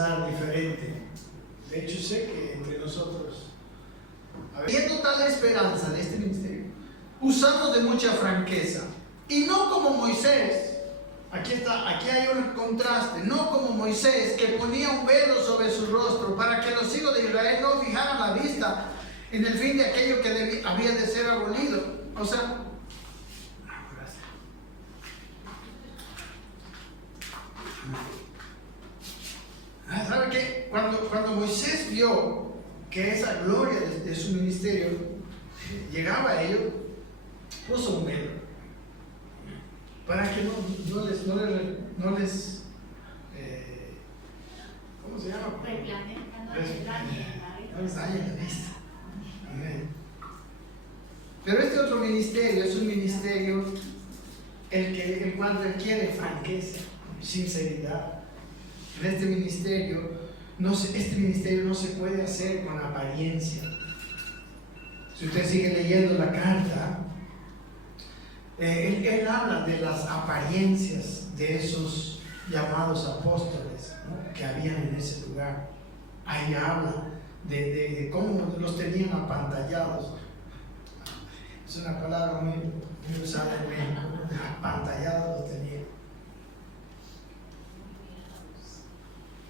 pensar diferente. De hecho, sé que entre nosotros, viendo tal esperanza de este ministerio, usamos de mucha franqueza, y no como Moisés. Aquí hay un contraste, no como Moisés, que ponía un velo sobre su rostro para que los hijos de Israel no fijaran la vista en el fin de aquello que había de ser abolido. O sea, ¿sabe qué? Cuando Moisés vio que esa gloria de su ministerio llegaba a ellos, puso un velo para que no les ¿cómo se llama? No les dañe la vista. Amén. Pero este otro ministerio es un ministerio el cual requiere franqueza, sinceridad. En este ministerio no se puede hacer con apariencia. Si usted sigue leyendo la carta, él habla de las apariencias de esos llamados apóstoles, ¿no?, que habían en ese lugar. Ahí habla de cómo los tenían apantallados. Es una palabra muy usada en México. Apantallados los tenían.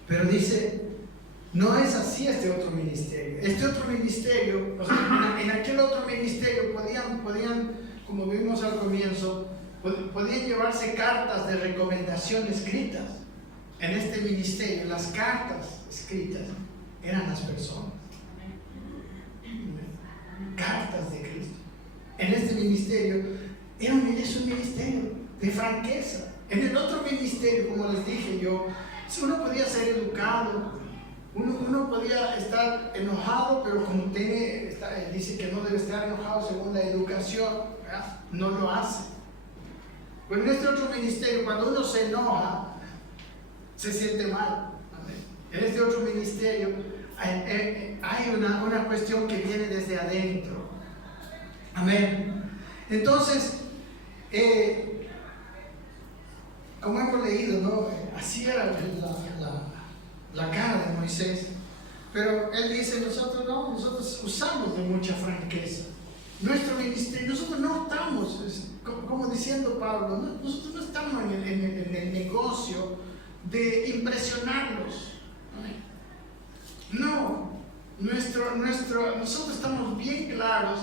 Pero dice, no es así este otro ministerio. Este otro ministerio, o sea, en aquel otro ministerio podían, como vimos al comienzo, podían llevarse cartas de recomendación escritas. En este ministerio, las cartas escritas eran las personas. Cartas de Cristo. En este ministerio, es un ministerio de franqueza. En el otro ministerio, como les dije yo, uno podía ser educado, uno podía estar enojado, pero como dice que no debe estar enojado según la educación, ¿verdad?, no lo hace. Pero en este otro ministerio, cuando uno se enoja, se siente mal. En este otro ministerio hay una cuestión que viene desde adentro. Amén. Entonces, como hemos leído, ¿no?, así era la cara de Moisés. Pero él dice, nosotros usamos de mucha franqueza. Nuestro ministerio, nosotros no estamos, como diciendo Pablo, nosotros no estamos en el negocio de impresionarlos. No, nosotros estamos bien claros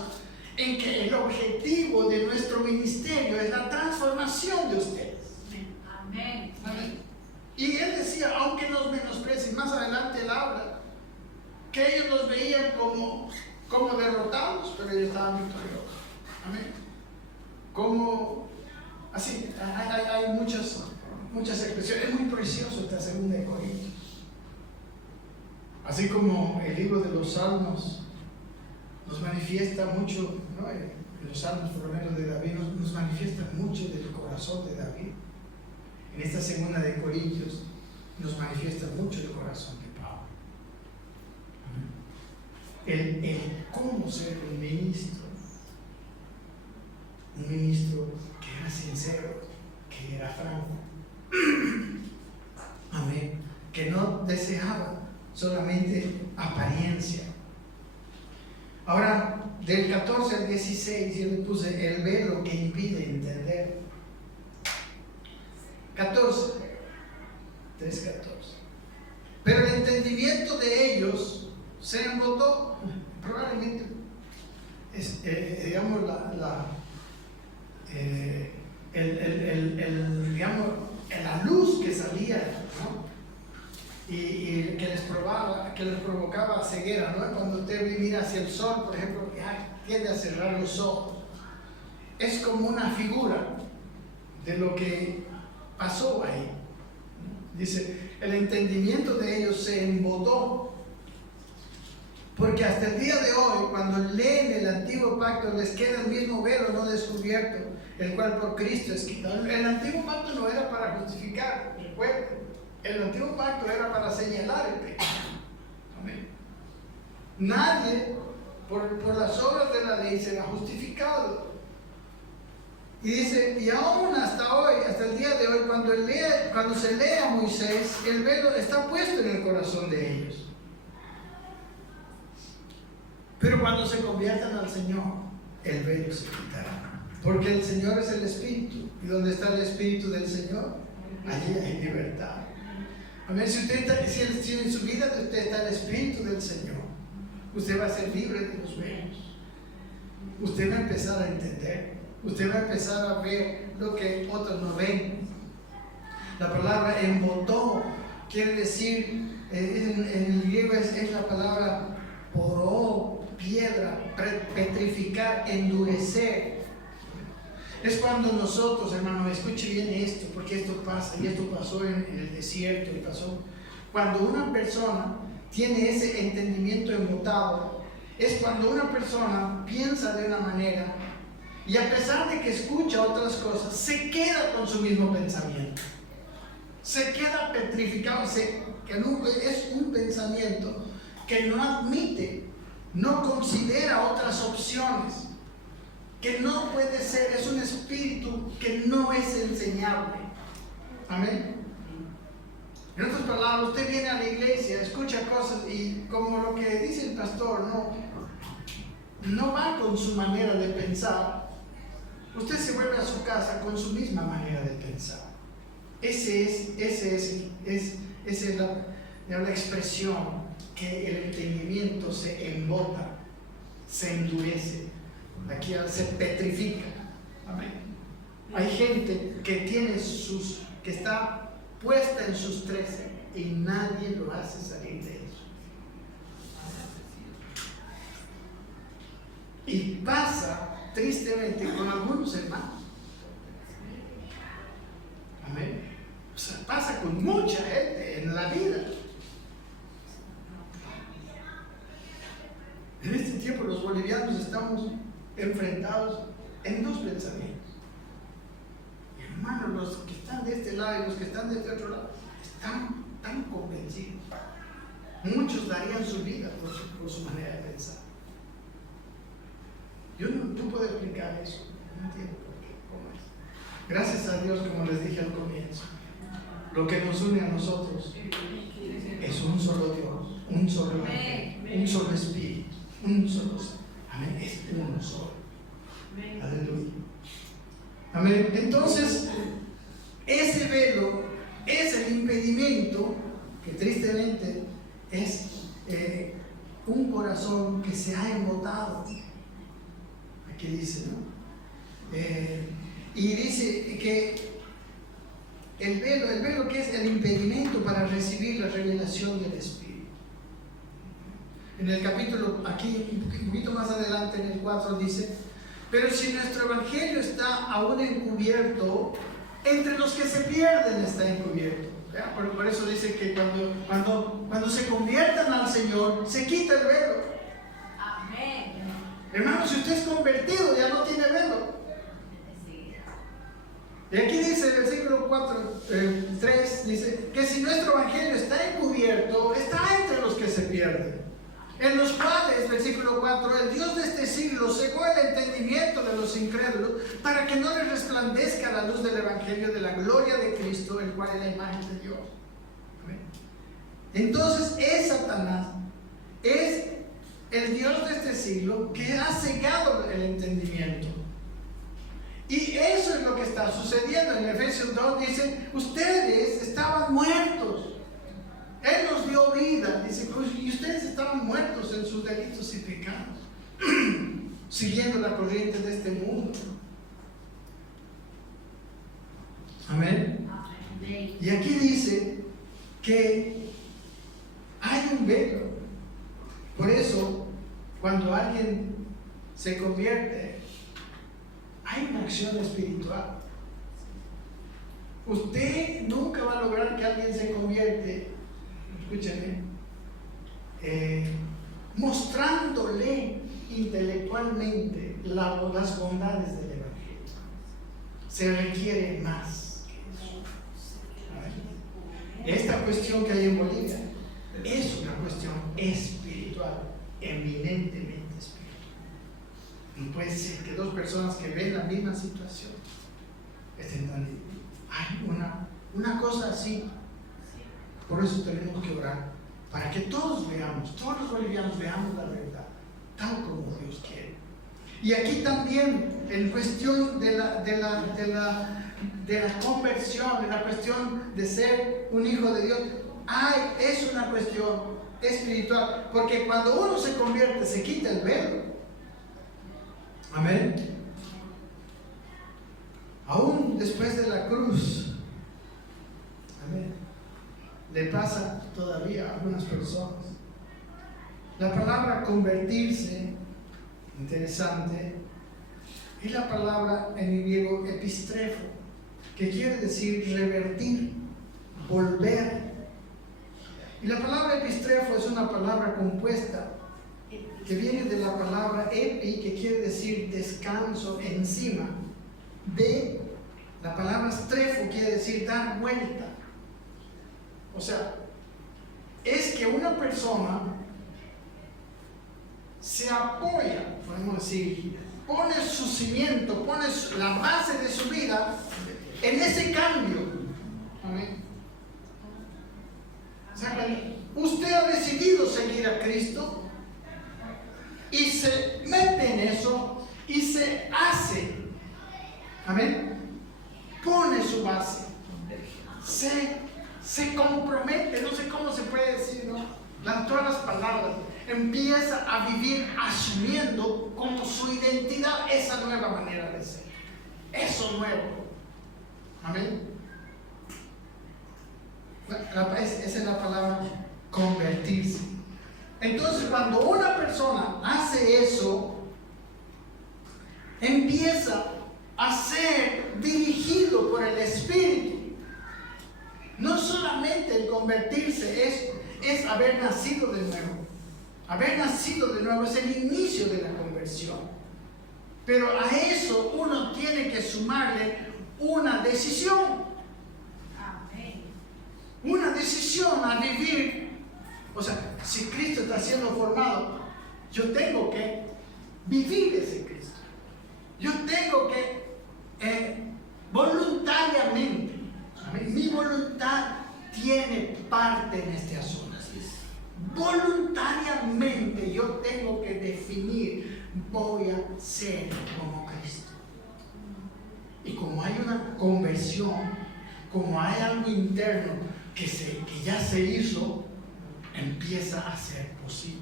en que el objetivo de nuestro ministerio es la transformación de ustedes. Amén. Amén. Y él decía, aunque nos menosprecien, más adelante él habla, que ellos los veían como derrotados, pero ellos estaban victoriosos. Amén. Como, así, hay muchas expresiones. Es muy precioso esta segunda de Corintios. Así como el libro de los Salmos nos manifiesta mucho, ¿no?, en los Salmos, por lo menos de David, nos manifiesta mucho del corazón de David. En esta segunda de Corintios nos manifiesta mucho el corazón de Pablo. El cómo ser un ministro que era sincero, que era franco. Amén. Que no deseaba solamente apariencia. Ahora, del 14 al 16, yo le puse el velo que impide entender. 3:14. Pero el entendimiento de ellos se embotó. Probablemente digamos la luz que salía, ¿no?, y que les provocaba ceguera, ¿no? Cuando usted mira hacia el sol, por ejemplo, tiende a cerrar los ojos. Es como una figura de lo que pasó ahí. Dice, el entendimiento de ellos se embotó, porque hasta el día de hoy, cuando leen el antiguo pacto, les queda el mismo velo no descubierto, el cual por Cristo es quitado. El antiguo pacto no era para justificar, recuerden. El antiguo pacto era para señalar el pecado. Amén. Nadie, por las obras de la ley, será justificado. Y dice, y aún hasta hoy, hasta el día de hoy, cuando se lee a Moisés, el velo está puesto en el corazón de ellos. Pero cuando se conviertan al Señor, el velo se quitará. Porque el Señor es el Espíritu. Y donde está el Espíritu del Señor, allí hay libertad. Amén. Si en su vida de usted está el Espíritu del Señor, usted va a ser libre de los velos. Usted va a empezar a entender. Usted va a empezar a ver lo que otros no ven. La palabra embotó quiere decir, en el griego es la palabra poró, piedra, petrificar, endurecer. Es cuando nosotros, hermano, escuche bien esto, porque esto pasa, y esto pasó en el desierto, y pasó. Cuando una persona tiene ese entendimiento embotado, es cuando una persona piensa de una manera, y a pesar de que escucha otras cosas, se queda con su mismo pensamiento. Se queda petrificado, es un pensamiento que no admite, no considera otras opciones, que no puede ser, es un espíritu que no es enseñable. Amén. En otras palabras, usted viene a la iglesia, escucha cosas y como lo que dice el pastor, no va con su manera de pensar. Usted se vuelve a su casa con su misma manera de pensar. Esa es la expresión que el entendimiento se embota, se endurece, aquí se petrifica. Amén. Hay gente que está puesta en sus 13 y nadie lo hace salir de eso. Y pasa tristemente con algunos hermanos. Amén. O sea, pasa con mucha gente en la vida. En este tiempo los bolivianos estamos enfrentados en dos pensamientos. Hermanos, los que están de este lado y los que están de este otro lado están tan convencidos. Muchos darían su vida por su manera de pensar. Yo no puedo explicar eso, no entiendo por qué, cómo es. Gracias a Dios, como les dije al comienzo, lo que nos une a nosotros es un solo Dios, un solo Evangelio, un solo Espíritu, un solo Ser. Amén, es uno solo. Aleluya. Amén. Entonces, ese velo es el impedimento que tristemente es un corazón que se ha embotado. Aquí dice, ¿no? Y dice que el velo que es el impedimento para recibir la revelación del Espíritu. En el capítulo, aquí un poquito más adelante, en el 4 dice: pero si nuestro evangelio está aún encubierto, entre los que se pierden está encubierto. Por eso dice que cuando se conviertan al Señor, se quita el velo. Amén. Hermano, si usted es convertido, ya no tiene velo. Y aquí dice el versículo 3, dice que si nuestro evangelio está encubierto, está entre los que se pierden, en los cuales, versículo 4, el Dios de este siglo cegó el entendimiento de los incrédulos para que no les resplandezca la luz del evangelio de la gloria de Cristo, el cual es la imagen de Dios. ¿Amén? Entonces es Satanás, es el Dios de este siglo que ha cegado el entendimiento. Y eso es lo que está sucediendo. En Efesios 2 dice: ustedes estaban muertos. Él nos dio vida. Dice, pues, y ustedes estaban muertos en sus delitos y pecados, siguiendo la corriente de este mundo. Amén. Y aquí dice que hay un velo. Por eso, cuando alguien se convierte, hay una acción espiritual. Usted nunca va a lograr que alguien se convierte, escúcheme, mostrándole intelectualmente las bondades del evangelio. Se requiere más que eso. Esta cuestión que hay en Bolivia es una cuestión espiritual, eminentemente espiritual. No puede ser que dos personas que ven la misma situación estén tan... Hay una cosa así. Por eso tenemos que orar para que todos los bolivianos veamos la verdad, tal como Dios quiere. Y aquí también, en cuestión de la conversión, en la cuestión de ser un hijo de Dios, es una cuestión espiritual, porque cuando uno se convierte, se quita el velo. Amén. Aún después de la cruz, amén, le pasa todavía a algunas personas. La palabra convertirse, interesante, es la palabra en griego epistrefo, que quiere decir revertir, volver. Y la palabra epistrefo es una palabra compuesta que viene de la palabra epi, que quiere decir descanso, encima, de la palabra strefo, quiere decir dar vuelta. O sea, es que una persona se apoya, podemos decir, pone su cimiento, pone la base de su vida en ese cambio. Amén. Usted ha decidido seguir a Cristo y se mete en eso y se hace. Amén. Pone su base. Se compromete, no sé cómo se puede decir, ¿no? Todas las palabras. Empieza a vivir asumiendo como su identidad esa nueva manera de ser. Eso nuevo. Amén. Esa es la palabra convertirse. Entonces, cuando una persona hace eso, empieza a ser dirigido por el Espíritu. No solamente el convertirse es haber nacido de nuevo. Haber nacido de nuevo es el inicio de la conversión. Pero a eso uno tiene que sumarle una decisión. Una decisión a vivir. O sea, si Cristo está siendo formado, yo tengo que vivir ese Cristo. Yo tengo que voluntariamente, mi voluntad tiene parte en este asunto. Voluntariamente yo tengo que definir, voy a ser como Cristo. Y como hay una conversión, como hay algo interno que ya se hizo, empieza a ser posible.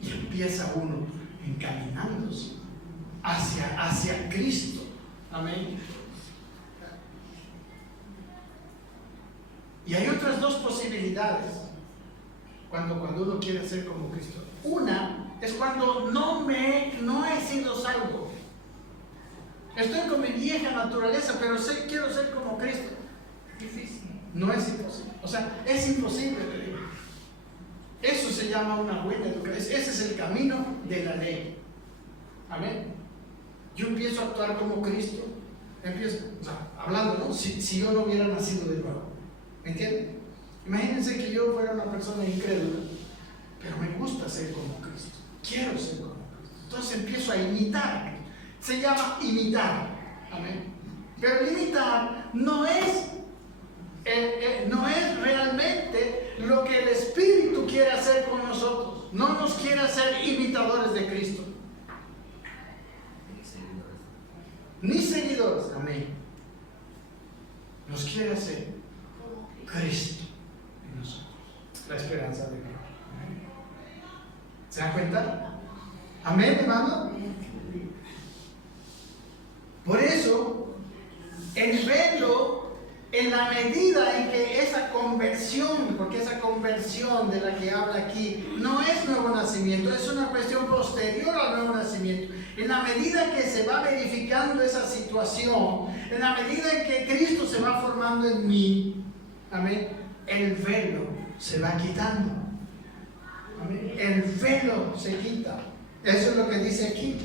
Y empieza uno encaminándose hacia Cristo. Amén. Y hay otras dos posibilidades cuando uno quiere ser como Cristo. Una es cuando no he sido salvo. Estoy con mi vieja naturaleza, pero quiero ser como Cristo. Difícil. No es imposible. O sea, es imposible de vivir. Eso se llama una buena educación. Ese es el camino de la ley. Amén. Yo empiezo a actuar como Cristo. Hablando, ¿no? Si yo no hubiera nacido de nuevo. ¿Me entienden? Imagínense que yo fuera una persona incrédula, pero me gusta ser como Cristo. Quiero ser como Cristo. Entonces empiezo a imitar. Se llama imitar. Amén. Pero imitar no es realmente lo que el Espíritu quiere hacer con nosotros. No nos quiere hacer imitadores de Cristo. Ni seguidores. Amén. Nos quiere hacer Cristo en nosotros. La esperanza de Dios. ¿Se dan cuenta? Amén, hermano. Por eso, el velo, en la medida en que esa conversión, porque esa conversión de la que habla aquí no es nuevo nacimiento, es una cuestión posterior al nuevo nacimiento. En la medida que se va verificando esa situación, en la medida en que Cristo se va formando en mí, amén, el velo se va quitando. Amén. El velo se quita. Eso es lo que dice aquí.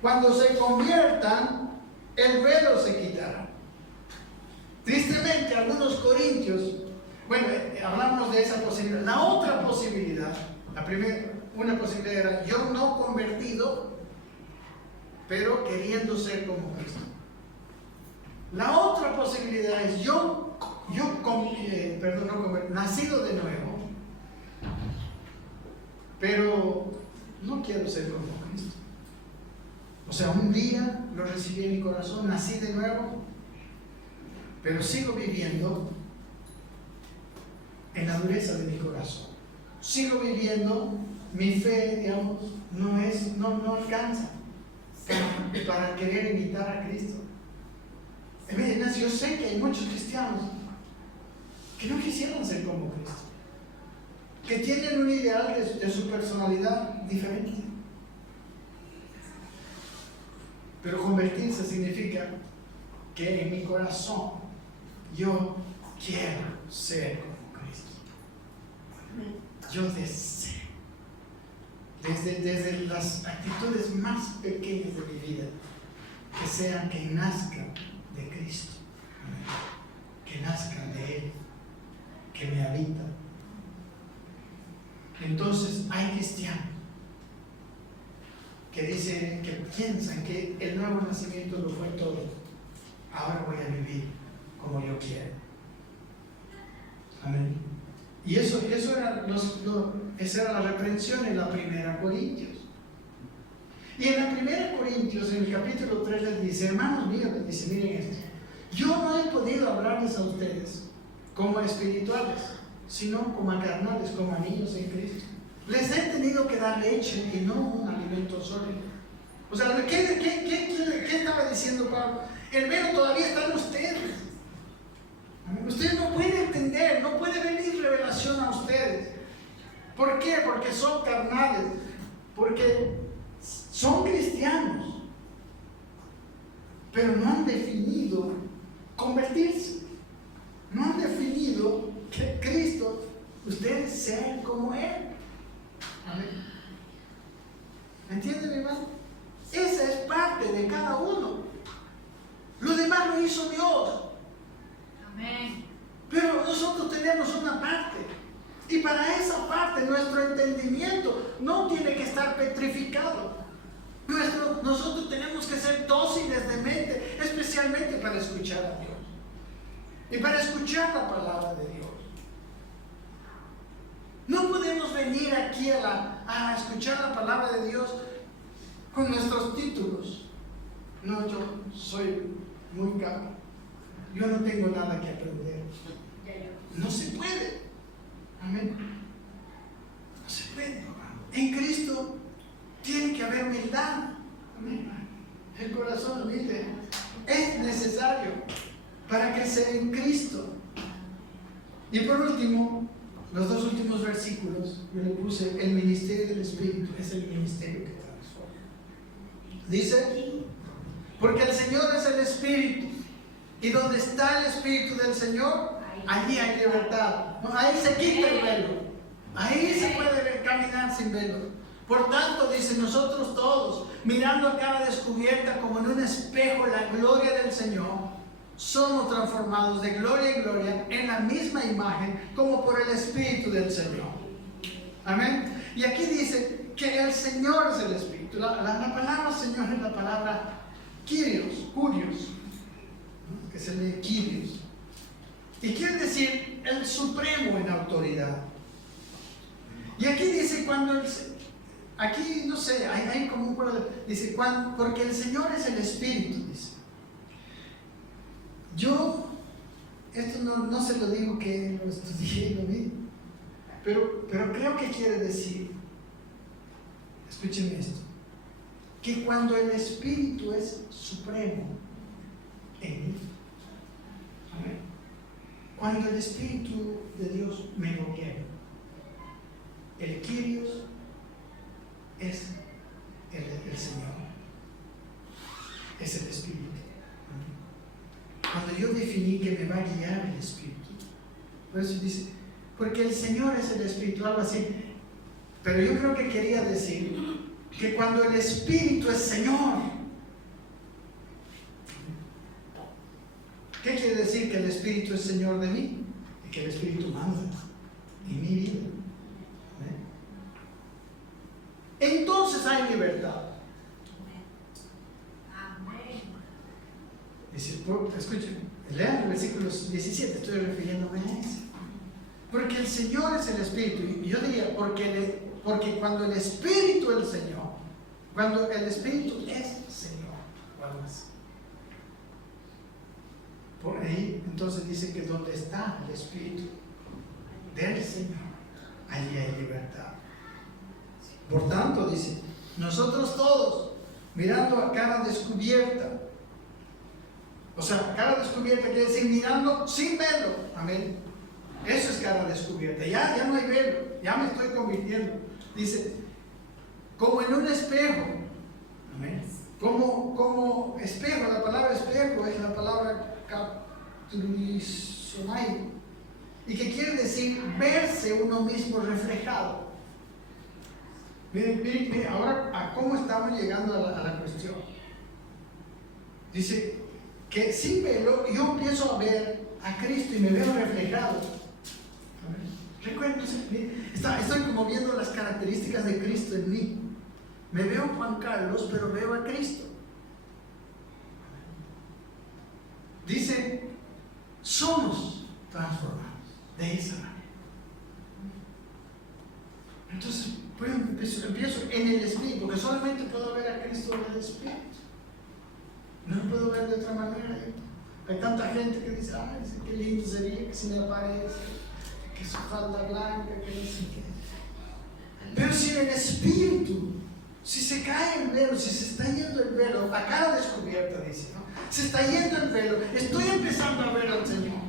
Cuando se conviertan, el velo se quitará. Tristemente, algunos corintios, hablamos de esa posibilidad. La otra posibilidad, una posibilidad era yo no convertido, pero queriendo ser como Cristo. La otra posibilidad es nacido de nuevo, pero no quiero ser como Cristo. O sea, un día lo recibí en mi corazón, nací de nuevo, pero sigo viviendo en la dureza de mi corazón. Sigo viviendo, mi fe, digamos, no alcanza para querer imitar a Cristo. Yo sé que hay muchos cristianos que no quisieran ser como Cristo, que tienen un ideal de su personalidad diferente. Pero convertirse significa que en mi corazón yo quiero ser como Cristo. Yo deseo, desde las actitudes más pequeñas de mi vida, que sean que nazcan de Cristo, que nazcan de Él, que me habita. Entonces hay cristianos que dicen, que piensan que el nuevo nacimiento lo fue todo. Ahora voy a vivir como yo quiero. Amén. Y esa era la reprensión en la primera Corintios. Y en la primera Corintios, en el capítulo 3, les dice, hermanos míos, les dice, miren esto, yo no he podido hablarles a ustedes como a espirituales, sino como a carnales, como a niños en Cristo. Les he tenido que dar leche y no un alimento sólido. O sea, ¿qué estaba diciendo Pablo? El velo todavía está en ustedes. Ustedes no pueden entender, no puede venir revelación a ustedes. ¿Por qué? Porque son carnales, porque son cristianos, pero no han definido convertirse. No han definido que Cristo, ustedes sean como Él. Amén. ¿Me entienden, hermano? Esa es parte de cada uno. Lo demás lo hizo Dios. Amén. Pero nosotros tenemos una parte. Y para esa parte nuestro entendimiento no tiene que estar petrificado. Nosotros tenemos que ser dóciles de mente, especialmente para escuchar a Dios. Y para escuchar la palabra de Dios. No podemos venir aquí a escuchar la palabra de Dios con nuestros títulos. No, yo soy muy caro. Yo no tengo nada que aprender. No se puede. Amén. No se puede. En Cristo tiene que haber humildad. Amén. El corazón humilde es necesario para crecer en Cristo. Y por último, los dos últimos versículos, yo le puse el ministerio del Espíritu, es el ministerio que transforma. Dice, porque el Señor es el Espíritu, y donde está el Espíritu del Señor, allí hay libertad. Ahí se quita el velo, ahí se puede caminar sin velo. Por tanto, dice, nosotros todos, mirando a cara descubierta como en un espejo la gloria del Señor, somos transformados de gloria en gloria en la misma imagen como por el Espíritu del Señor. Amén. Y aquí dice que el Señor es el Espíritu. La palabra Señor es la palabra Kyrios, que se lee Kyrios. Y quiere decir el supremo en autoridad. Y aquí dice aquí no sé, hay como un pueblo, dice, porque el Señor es el Espíritu, dice. Yo, esto no se lo digo que lo estudié y lo vi, pero creo que quiere decir, escúchenme esto, que cuando el Espíritu es supremo en mí, amén, cuando el Espíritu de Dios me gobierna, el Kyrios es el Señor, es el Espíritu. Cuando yo definí que me va a guiar el Espíritu, por eso dice, porque el Señor es el Espíritu, algo así. Pero yo creo que quería decir que cuando el Espíritu es Señor, ¿qué quiere decir? Que el Espíritu es Señor de mí y que el Espíritu manda en mi vida. Entonces hay libertad. Dice, escúchenme, lean el versículo 17, estoy refiriéndome a eso. Porque el Señor es el Espíritu, y yo diría, porque Porque cuando el Espíritu es Señor, cuando el Espíritu es Señor, vamos. Por ahí, entonces dice que donde está el Espíritu del Señor, allí hay libertad. Por tanto, dice, nosotros todos, mirando a cara descubierta, o sea, cara descubierta quiere decir mirando sin velo, amén. Eso es cara descubierta, ya no hay velo, ya me estoy convirtiendo. Dice, como en un espejo, amén. Como espejo, la palabra espejo es la palabra kaptrisonai, y que quiere decir verse uno mismo reflejado. Miren, ahora a cómo estamos llegando a la cuestión. Dice que sin velo yo empiezo a ver a Cristo y me veo reflejado. Recuerden, estoy como viendo las características de Cristo en mí. Me veo Juan Carlos, pero veo a Cristo. Dice, somos transformados de esa manera. Entonces, pues, empiezo en el Espíritu, porque solamente puedo ver a Cristo en el Espíritu. No lo puedo ver de otra manera. Hay tanta gente que dice, ay, qué lindo sería que se me aparece, que su falda blanca, que no sé qué. Pero si en el Espíritu, si se cae el velo, si se está yendo el velo, a cara descubierta dice, ¿no? Se está yendo el velo, estoy empezando a ver al Señor.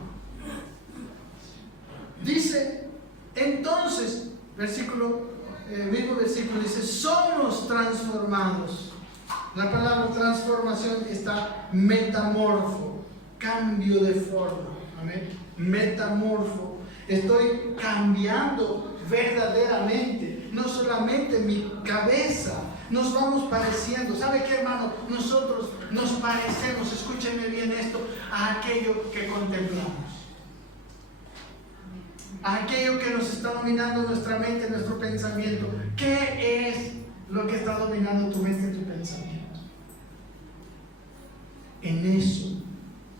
Dice, entonces, mismo versículo dice, somos transformados. La palabra transformación está metamorfo, cambio de forma. Amén. Metamorfo. Estoy cambiando verdaderamente, no solamente mi cabeza. Nos vamos pareciendo. ¿Sabe qué, hermano? Nosotros nos parecemos, escúchenme bien esto, a aquello que contemplamos. A aquello que nos está dominando nuestra mente, nuestro pensamiento. ¿Qué es lo que está dominando tu mente y tu pensamiento? En eso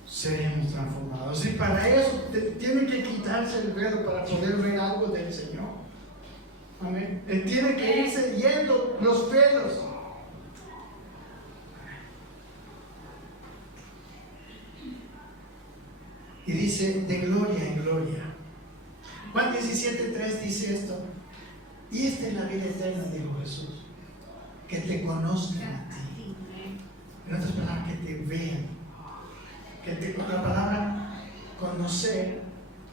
seremos transformados. Y para eso tiene que quitarse el velo para poder ver algo del Señor. Amén. Él tiene que irse yendo los velos. Y dice, de gloria en gloria. Juan 17:3 dice esto. Y esta es la vida eterna, dijo Jesús, que te conozcan a ti. En otras palabras, que te vean. La palabra conocer,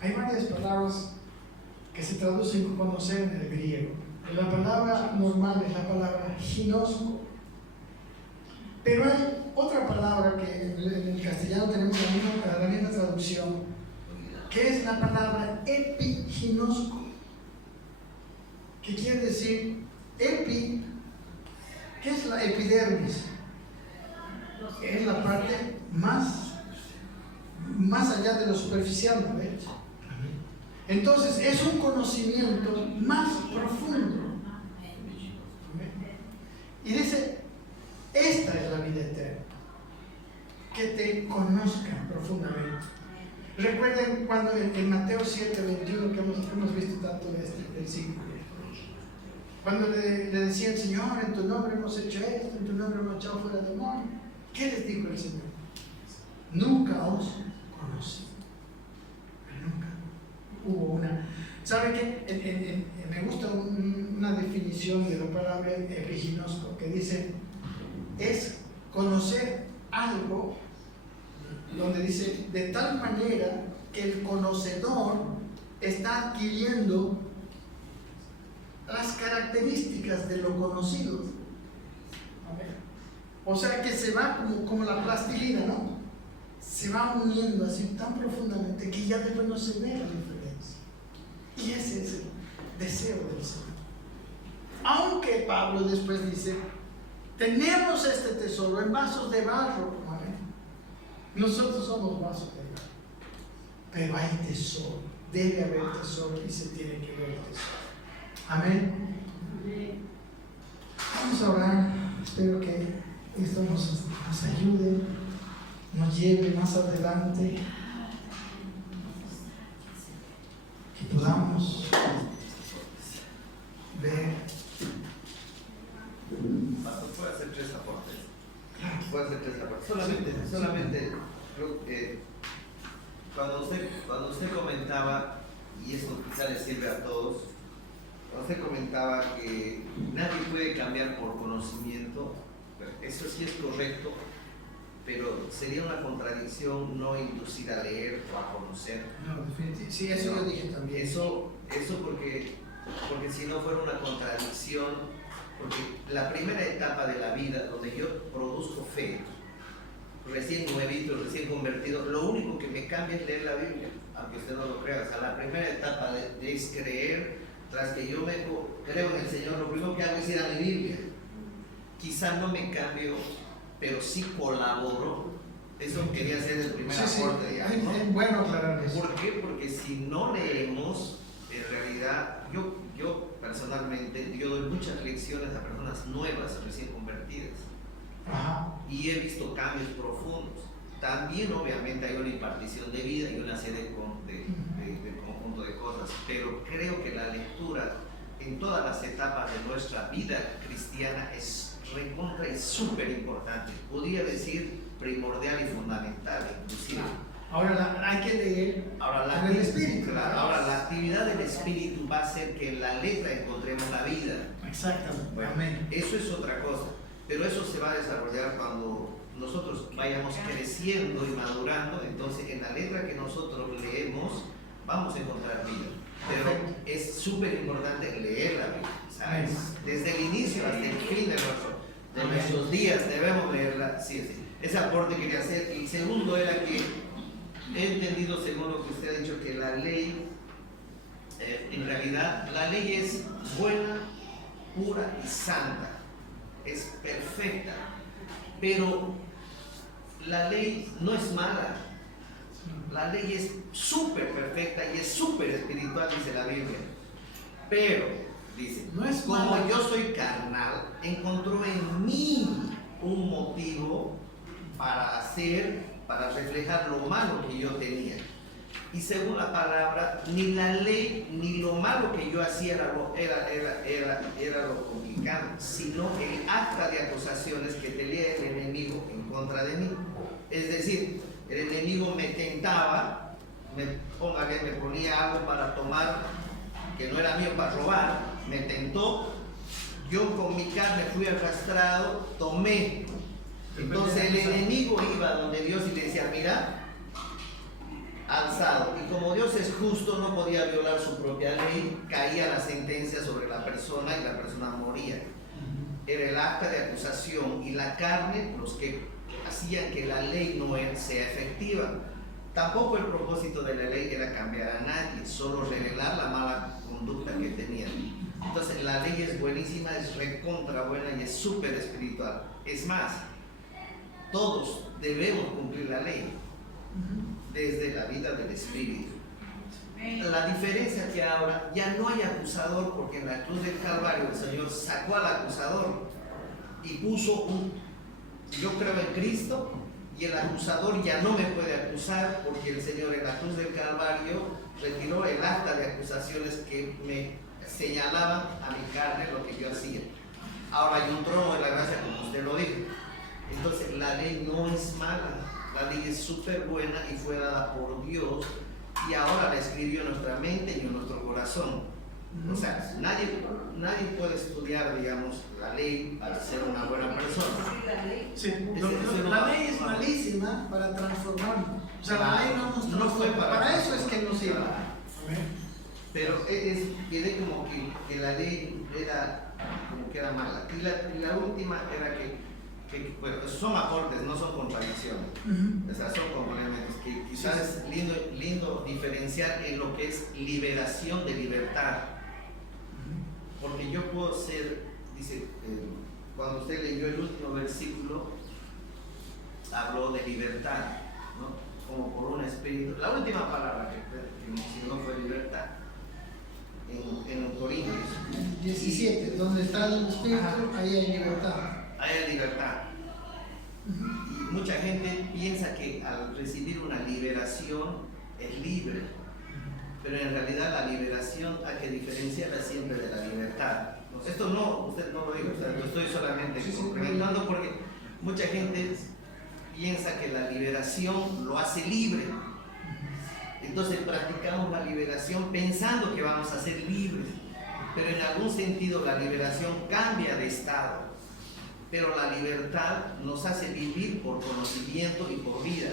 hay varias palabras que se traducen como conocer en el griego. La palabra normal es la palabra ginosco. Pero hay otra palabra que en el castellano tenemos la misma traducción, que es la palabra epiginosco, que quiere decir epi, ¿qué es la epidermis? Es la parte más allá de lo superficial, ¿no? Entonces es un conocimiento más profundo. Y dice, esta es la vida eterna, que te conozcan profundamente. Recuerden cuando en Mateo 7:21, que hemos visto tanto de este versículo, cuando le decía el Señor, en tu nombre hemos hecho esto, en tu nombre hemos echado fuera demonios. ¿Qué les dijo el Señor? Nunca os conocí. Nunca. Hubo una. ¿Sabe qué? Me gusta una definición de la palabra epiginosco que dice, es conocer algo, donde dice, de tal manera que el conocedor está adquiriendo las características de lo conocido. O sea que se va como la plastilina, ¿no? Se va uniendo así tan profundamente que ya después no se ve la diferencia. Y ese es el deseo del Señor. Aunque Pablo después dice, tenemos este tesoro en vasos de barro. ¿Amén? Nosotros somos vasos de barro. Pero hay tesoro. Debe haber tesoro y se tiene que ver tesoro. Amén. Vamos a orar. Espero que esto nos ayude, nos lleve más adelante, que podamos ver tres aportes. Solamente creo que cuando usted comentaba, y esto quizá le sirve a todos, cuando usted comentaba que nadie puede cambiar por conocimiento, eso sí es correcto, pero sería una contradicción no inducir a leer o a conocer. No, definitivamente. Sí, eso yo dije también. Eso porque si no fuera una contradicción, porque la primera etapa de la vida donde yo produzco fe, recién nuevito, recién convertido, lo único que me cambia es leer la Biblia, aunque usted no lo crea. O sea, la primera etapa es creer. Tras que yo creo en el Señor, lo primero que hago es ir a mi Biblia. Quizá no me cambio, pero sí colaboro. Eso quería hacer el primer aporte, digamos, ¿no? Es bueno aclarar eso. ¿Por qué? Porque si no leemos, en realidad, yo personalmente, yo doy muchas lecciones a personas nuevas, recién convertidas. Ajá. Y he visto cambios profundos. También, obviamente, hay una impartición de vida y una serie de conjunto de cosas, pero creo que la lectura en todas las etapas de nuestra vida cristiana es recontra y súper importante. Podría decir primordial y fundamental, inclusive. Ahora hay que leer Ahora, en el Espíritu. Claro, ahora la actividad del Espíritu va a hacer que en la letra encontremos la vida. Exactamente. Bueno, Amén. eso es otra cosa, pero eso se va a desarrollar cuando nosotros vayamos creciendo y madurando. Entonces en la letra que nosotros leemos vamos a encontrar vida, pero es súper importante leer la Biblia, ¿sabes? Desde el inicio hasta el fin de nuestros días debemos leerla. Sí. Ese aporte quería hacer. El segundo era que he entendido, según lo que usted ha dicho, que la ley, en realidad la ley es buena, pura y santa, es perfecta, pero la ley no es mala. La ley es súper perfecta y es súper espiritual, dice la Biblia. Pero, dice, no es como mala. yo soy carnal, encontró en mí un motivo para reflejar lo malo que yo tenía. Y según la palabra, ni la ley ni lo malo que yo hacía era lo complicado, sino el acta de acusaciones que tenía el enemigo en contra de mí. Es decir, el enemigo me tentaba, me ponía algo para tomar que no era mío, para robar, me tentó, yo con mi carne fui arrastrado, tomé. Entonces el enemigo iba donde Dios y le decía, mira, alzado. Y como Dios es justo, no podía violar su propia ley, caía la sentencia sobre la persona y la persona moría. Era el acta de acusación y la carne los que hacían que la ley no sea efectiva. Tampoco el propósito de la ley era cambiar a nadie, solo revelar la mala conducta que tenían. Entonces la ley es buenísima, es recontra buena y es súper espiritual. Es más, todos debemos cumplir la ley desde la vida del Espíritu. La diferencia es que ahora ya no hay acusador, porque en la cruz del Calvario el Señor sacó al acusador y puso yo creo en Cristo, y el acusador ya no me puede acusar, porque el Señor en la cruz del Calvario retiró el acta de acusaciones que me señalaban a mi carne lo que yo hacía. Ahora hay un trono de la gracia, como usted lo dijo. Entonces la ley no es mala, la ley es súper buena y fue dada por Dios, y ahora la escribió en nuestra mente y en nuestro corazón. O sea, nadie puede estudiar, digamos, la ley para ser una buena persona. Sí, la ley es malísima para transformarnos. O sea, la ley no nos no fue para eso es que nos sirve. Pero quedé como que la ley era como que era mala. Y la última era que bueno, son aportes, no son contradicciones. O sea, son complementos que quizás es lindo diferenciar en lo que es liberación de libertad. Porque yo puedo ser, dice, cuando usted leyó el último versículo, habló de libertad, ¿no? Como por un espíritu. La última palabra que mencionó fue libertad. En Corintios 17, donde está el espíritu, ahí hay libertad. Hay libertad. Y mucha gente piensa que al recibir una liberación es libre. Pero en realidad la liberación hay que diferenciarla siempre de la libertad. O Esto no, usted no lo dijo, o sea, lo estoy solamente complementando porque mucha gente piensa que la liberación lo hace libre. Entonces practicamos la liberación pensando que vamos a ser libres, pero en algún sentido la liberación cambia de estado, pero la libertad nos hace vivir por conocimiento y por vida.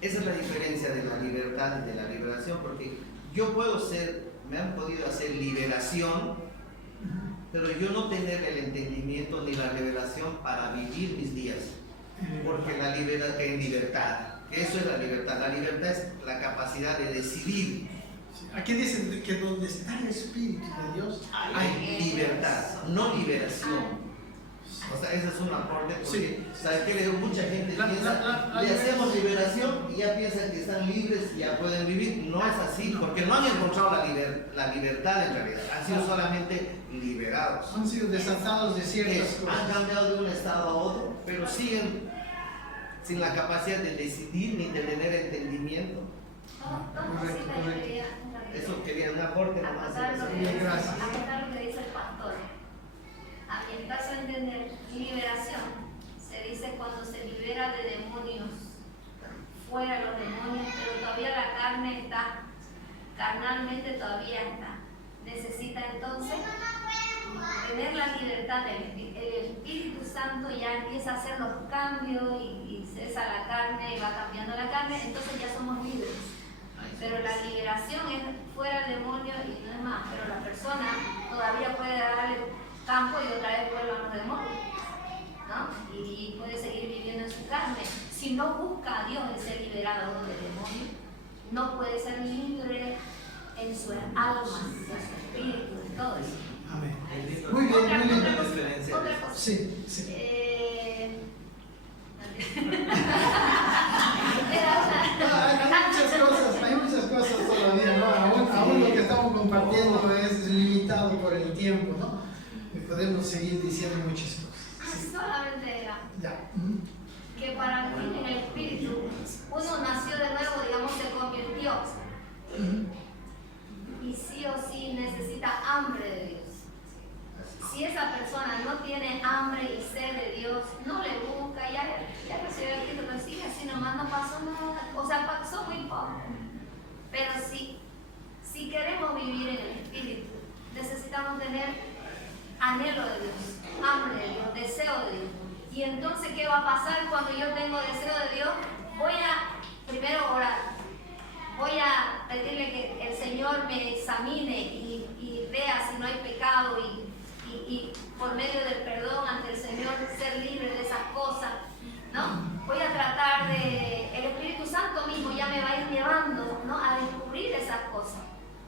Esa es la diferencia de la libertad y de la liberación, porque yo puedo ser, me han podido hacer liberación, pero yo no tener el entendimiento ni la revelación para vivir mis días, porque la libertad es libertad. Eso es la libertad. La libertad es la capacidad de decidir. Aquí dicen que donde está el Espíritu de Dios Hay libertad, no liberación. O sea, ese es un aporte porque, ¿sabes qué? Mucha gente piensa, le hacemos liberación y ya piensan que están libres y ya pueden vivir. No es así, porque no han encontrado la libertad en realidad. Han sido solamente liberados. han sido desatados de ciertas Han cosas. cambiado de un estado a otro, pero siguen sin la capacidad de decidir ni de tener entendimiento. Correcto, correcto. Eso quería un aporte nomás. Gracias. Acotar lo que dice el pastor. A mi caso entender, liberación se dice cuando se libera de demonios, fuera los demonios, pero todavía la carne está, carnalmente todavía está. Necesita entonces tener la libertad del Espíritu Santo, ya empieza a hacer los cambios y cesa la carne y va cambiando la carne, entonces ya somos libres. Pero la liberación es fuera del demonio y no es más, pero la persona todavía puede darle campo y otra vez vuelvan los demonios, ¿no? Y puede seguir viviendo en su carne. Si no busca a Dios de ser liberado del demonio, no puede ser libre en su alma, en su espíritu, en todo eso. Amén. Muy bien, muy bien. Otra cosa. Sí, sí. Hay muchas cosas todavía, ¿no? Aún lo que estamos compartiendo es limitado por el tiempo, ¿no? Y podemos seguir diciendo muchas cosas. Solamente era Ya. que para vivir en el espíritu, uno nació de nuevo, digamos, se convirtió. Y sí o sí necesita hambre de Dios. Si esa persona no tiene hambre y sed de Dios, no le busca, ya recibió el Cristo, pero sigue así nomás, no pasó nada, o sea, pasó muy poco. Pero si queremos vivir en el Espíritu, necesitamos tener anhelo de Dios, hambre de Dios, deseo de Dios. Y entonces, ¿qué va a pasar cuando yo tengo deseo de Dios? Voy a primero orar, voy a pedirle que el Señor me examine y vea si no hay pecado y por medio del perdón ante el Señor ser libre de esas cosas, ¿no? Voy a tratar el Espíritu Santo mismo ya me va a ir llevando, ¿no? A descubrir esas cosas,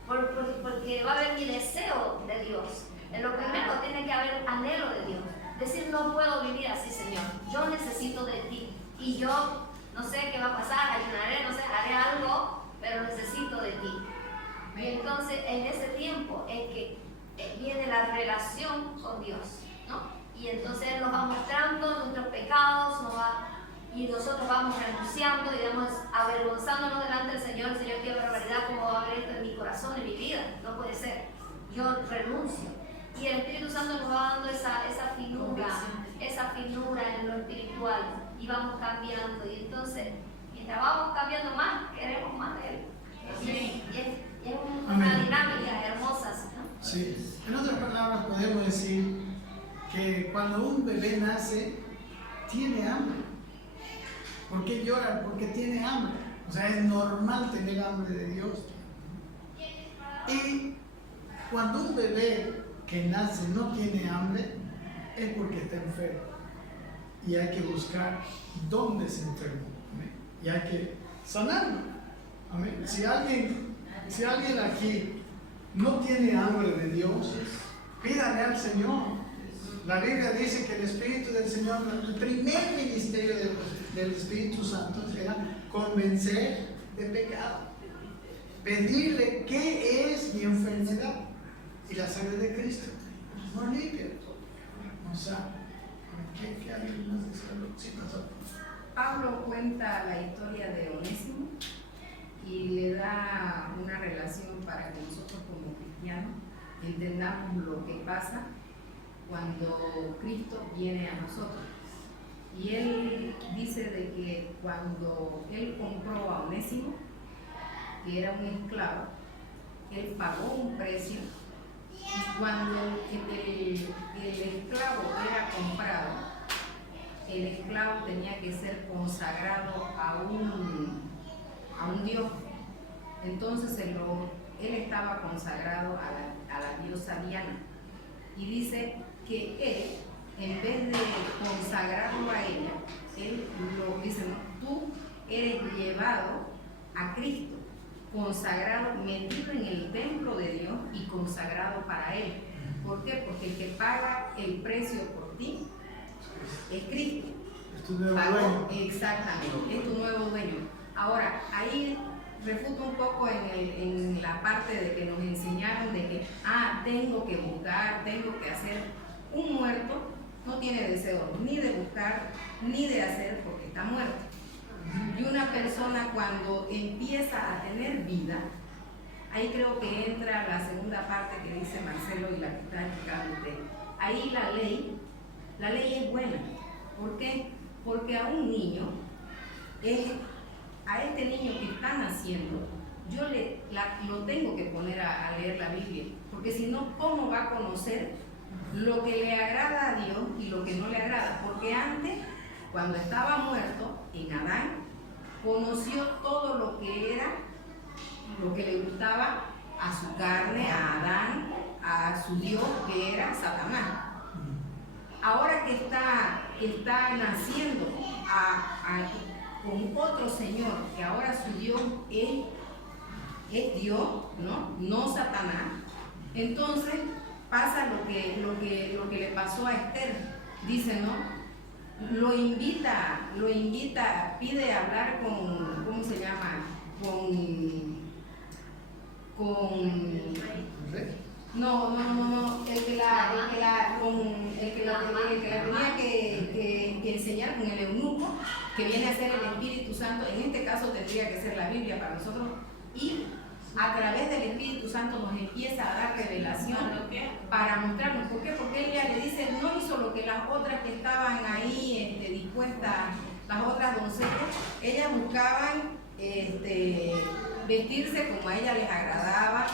porque va a haber mi deseo de Dios. En lo primero tiene que haber anhelo de Dios, decir no puedo vivir así, Señor, yo necesito de ti y yo no sé qué va a pasar, ayunaré, no sé, haré algo, pero necesito de ti. Y entonces en ese tiempo es que viene la relación con Dios, ¿no? Y entonces Él nos va mostrando nuestros pecados, y nosotros vamos renunciando y vamos avergonzándonos delante del Señor. Señor, qué barbaridad, cómo va a haber esto en mi corazón, en mi vida, no puede ser, yo renuncio. Y el Espíritu Santo nos va dando esa finura en lo espiritual y vamos cambiando. Y entonces, mientras vamos cambiando más, queremos más de Él. Y es una dinámica hermosa, ¿no? Sí. En otras palabras, podemos decir que cuando un bebé nace, tiene hambre. ¿Por qué llora? Porque tiene hambre. O sea, es normal tener hambre de Dios. Y cuando un bebé que nace no tiene hambre, es porque está enfermo. Y hay que buscar dónde se enfermó. ¿Amén? Y hay que sanarlo. ¿Amén? Si alguien aquí no tiene hambre de Dios, pídale al Señor. La Biblia dice que el Espíritu del Señor, el primer ministerio del Espíritu Santo era convencer de pecado. Pedirle qué es mi enfermedad. Y la sangre de Cristo no limpia. O sea, ¿qué hay más de esto? Sí, pastor. Pablo cuenta la historia de Onésimo y le da una relación para que nosotros como cristianos entendamos lo que pasa cuando Cristo viene a nosotros. Y él dice de que cuando él compró a Onésimo, que era un esclavo, él pagó un precio, y cuando el esclavo era comprado, el esclavo tenía que ser consagrado a un dios. Entonces él estaba consagrado a la diosa Diana. Y dice que él, en vez de consagrarlo a ella, él lo dice, ¿no? Tú eres llevado a Cristo, consagrado, metido en el templo de Dios y consagrado para Él. ¿Por qué? Porque el que paga el precio por ti es Cristo. Es tu nuevo Pagó, dueño. exactamente, es tu nuevo dueño. Ahora, ahí refuto un poco en la parte de que nos enseñaron de que, tengo que buscar, tengo que hacer. Un muerto no tiene deseo ni de buscar ni de hacer porque está muerto. Y una persona cuando empieza a tener vida, ahí creo que entra la segunda parte que dice Marcelo y la que está explicando usted. Ahí la ley es buena. ¿Por qué? Porque a un niño, a este niño que está naciendo, yo lo tengo que poner a leer la Biblia, porque si no, ¿cómo va a conocer lo que le agrada a Dios y lo que no le agrada? Porque antes, cuando estaba muerto, en Adán, conoció todo lo que era, lo que le gustaba a su carne, a Adán, a su Dios, que era Satanás. Ahora que está naciendo con otro Señor, que ahora su Dios es Dios, no Satanás, entonces pasa lo que le pasó a Esther. Dice, ¿no? Lo invita, pide hablar con, ¿cómo se llama? No, el que la tenía que enseñar con el eunuco, que viene a ser el Espíritu Santo. En este caso tendría que ser la Biblia para nosotros, y a través del Espíritu Santo nos empieza a dar revelación para mostrarnos. ¿Por qué? Porque él ya le dice, no hizo lo que las otras que estaban ahí dispuestas, las otras doncellas, ellas buscaban vestirse como a ellas les agradaba,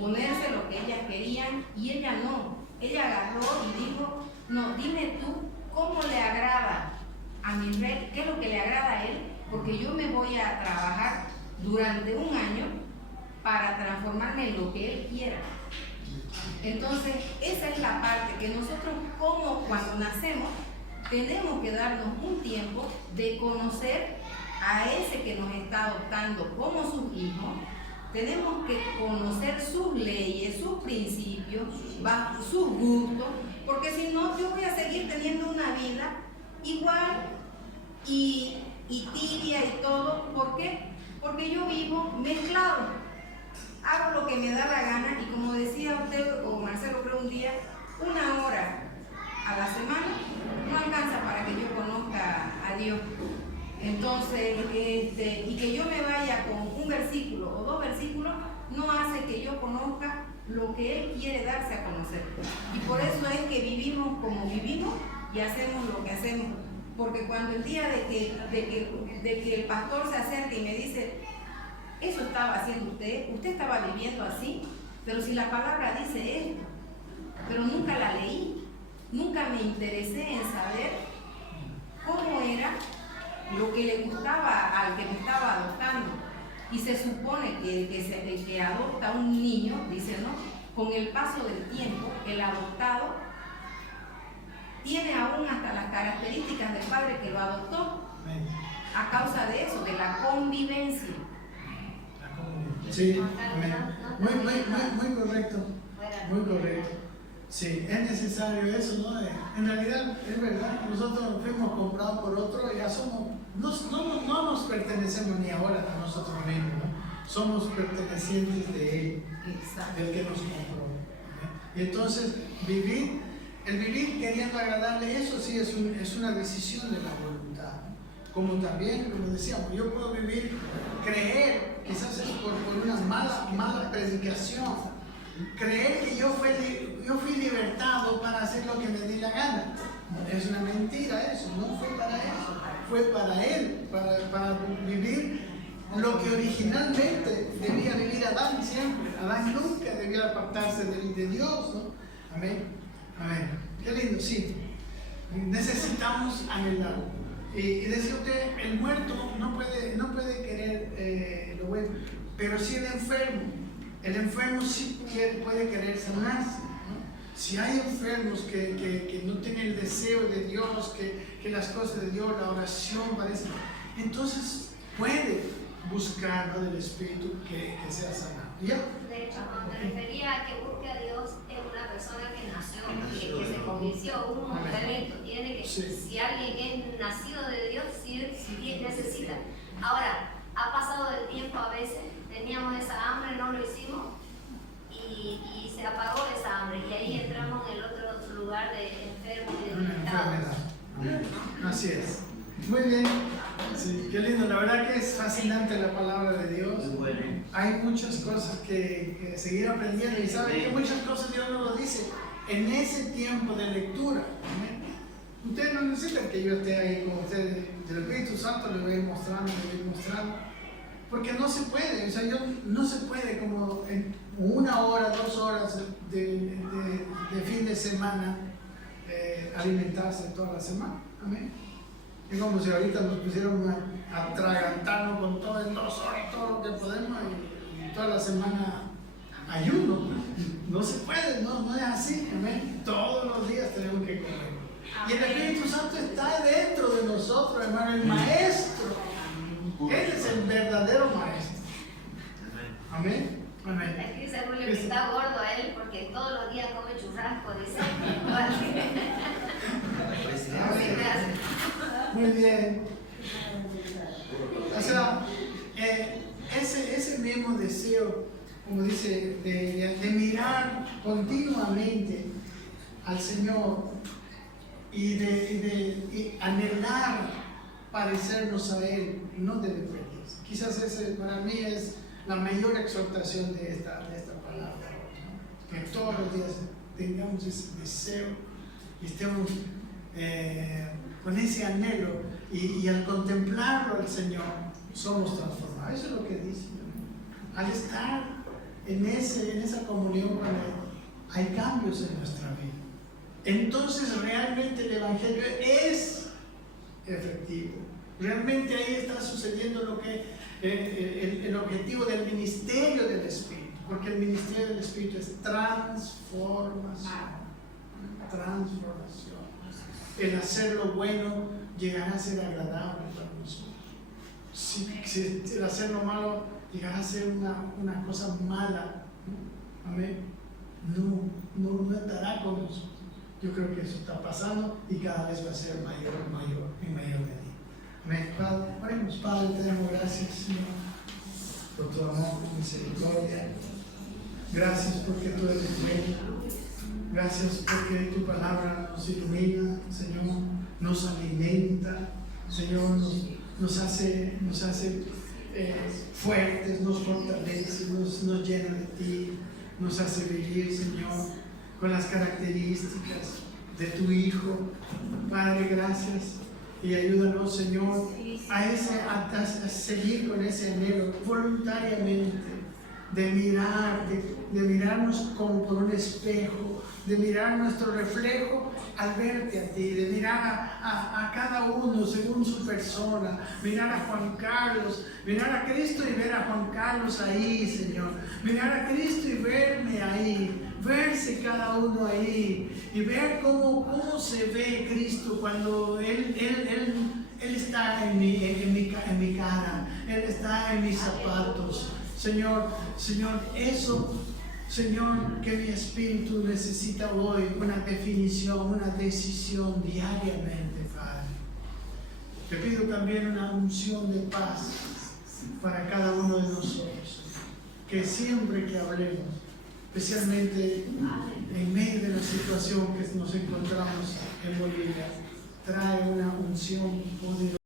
ponerse lo que ellas querían, y ella no. Ella agarró y dijo, no, dime tú cómo le agrada a mi rey, qué es lo que le agrada a él, porque yo me voy a trabajar durante un año para transformarme en lo que él quiera. Entonces, esa es la parte que nosotros, como cuando nacemos, tenemos que darnos un tiempo de conocer a ese que nos está adoptando como sus hijos. Tenemos que conocer sus leyes, sus principios, sus gustos, porque si no, yo voy a seguir teniendo una vida igual y tibia y todo. ¿Por qué? Porque yo vivo mezclado, hago lo que me da la gana, y como decía usted o Marcelo, creo un día, 1 hora a la semana no alcanza para que yo conozca a Dios. Entonces, y que yo me vaya con un versículo o 2 versículos no hace que yo conozca lo que Él quiere darse a conocer. Y por eso es que vivimos como vivimos y hacemos lo que hacemos. Porque cuando el día de que el pastor se acerca y me dice, eso estaba haciendo usted estaba viviendo así, pero si la palabra dice esto, pero nunca la leí, nunca me interesé en saber cómo era lo que le gustaba al que me estaba adoptando. Y se supone que el que adopta a un niño, dice, ¿no? Con el paso del tiempo, el adoptado tiene aún hasta las características del padre que lo adoptó, a causa de eso, de la convivencia. Sí, muy correcto, muy correcto. Sí, es necesario eso, ¿no? En realidad, es verdad, nosotros fuimos comprados por otro, ya somos, no nos pertenecemos ni ahora a nosotros mismos, ¿no? Somos pertenecientes de Él, del que nos compró. Y entonces, el vivir queriendo agradarle, eso sí es una decisión de la voluntad. Como también, como decíamos, yo puedo creer, quizás es por una mala predicación, creer que yo fui libertado Es una mentira eso, no fue para eso, fue para él, para vivir lo que originalmente debía vivir Adán siempre. Adán nunca debía apartarse de Dios, ¿no? Amén, amén. Qué lindo, sí. Necesitamos anhelar. Y decía usted, el muerto no puede querer lo bueno, pero sí el enfermo sí puede querer sanarse, ¿no? Si hay enfermos que no tienen el deseo de Dios, que las cosas de Dios, la oración parece, entonces puede buscar, ¿no?, del Espíritu que sea sanado. ¿Ya? De hecho, cuando me refería a que busque a Dios, es una persona que nació, que se convirtió, un momento. Tiene que, sí. Si alguien es nacido de Dios, sí necesita. Ahora, ha pasado el tiempo a veces, teníamos esa hambre, no lo hicimos, y se apagó esa hambre, y ahí entramos en el otro lugar de enfermos y de Una limitados. enfermedad. Así es. Muy bien. Sí, qué lindo. La verdad que es fascinante la palabra de Dios. Hay muchas cosas que seguir aprendiendo, y saben que muchas cosas Dios nos lo dice en ese tiempo de lectura. Ustedes no necesitan que yo esté ahí con ustedes. El Espíritu Santo les voy a ir mostrando, porque no se puede. O sea, no se puede como en 1 hora, 2 horas de fin de semana alimentarse toda la semana. Amén. Es como si ahorita nos pusieron a atragantarnos con todo en 2 horas, todo lo que podemos, y toda la semana ayuno. No se puede, no es así. Amén. Todos los días tenemos que comer. Y el Espíritu Santo está dentro de nosotros, hermano, el Maestro. Él es el verdadero Maestro. Amén. Amén. Aquí dice Julio que está gordo a él porque todos los días come churrasco, dice. Muy bien. O sea, ese mismo deseo, como dice, de mirar continuamente al Señor y de anhelar parecernos a Él, no debe perderse. Quizás ese para mí es la mayor exhortación de esta palabra, ¿no? Que todos los días tengamos ese deseo y estemos con ese anhelo, y al contemplarlo al Señor somos transformados. Eso es lo que dice, ¿no? Al estar en esa comunión con Él hay cambios en nuestra vida. Entonces realmente el Evangelio es efectivo. Realmente ahí está sucediendo lo que el objetivo del ministerio del Espíritu, porque el ministerio del Espíritu es transformación. El hacer lo bueno llegará a ser agradable para nosotros. Si el hacer lo malo llegará a ser una cosa mala, ¿no? Amén. No estará con nosotros. Yo creo que eso está pasando y cada vez va a ser mayor en mayor medida. Amén. Padre, oremos. Padre, te damos gracias, Señor, por tu amor, tu misericordia. Gracias porque tú eres bueno. Gracias porque tu palabra nos ilumina, Señor, nos alimenta, Señor, nos hace fuertes, nos fortalece, nos llena de ti, nos hace vivir, Señor, con las características de tu Hijo. Padre, gracias, y ayúdanos, Señor, a seguir con ese anhelo voluntariamente, de mirarnos como por un espejo, de mirar nuestro reflejo al verte a ti, de mirar a cada uno según su persona, mirar a Juan Carlos, mirar a Cristo y ver a Juan Carlos ahí, Señor, mirar a Cristo y verme ahí, verse cada uno ahí, y ver cómo se ve Cristo cuando Él está en mi cara, Él está en mis zapatos. Señor, eso, Señor, que mi espíritu necesita hoy, una definición, una decisión diariamente, Padre. Te pido también una unción de paz para cada uno de nosotros, que siempre que hablemos, especialmente en medio de la situación que nos encontramos en Bolivia, trae una unción poderosa.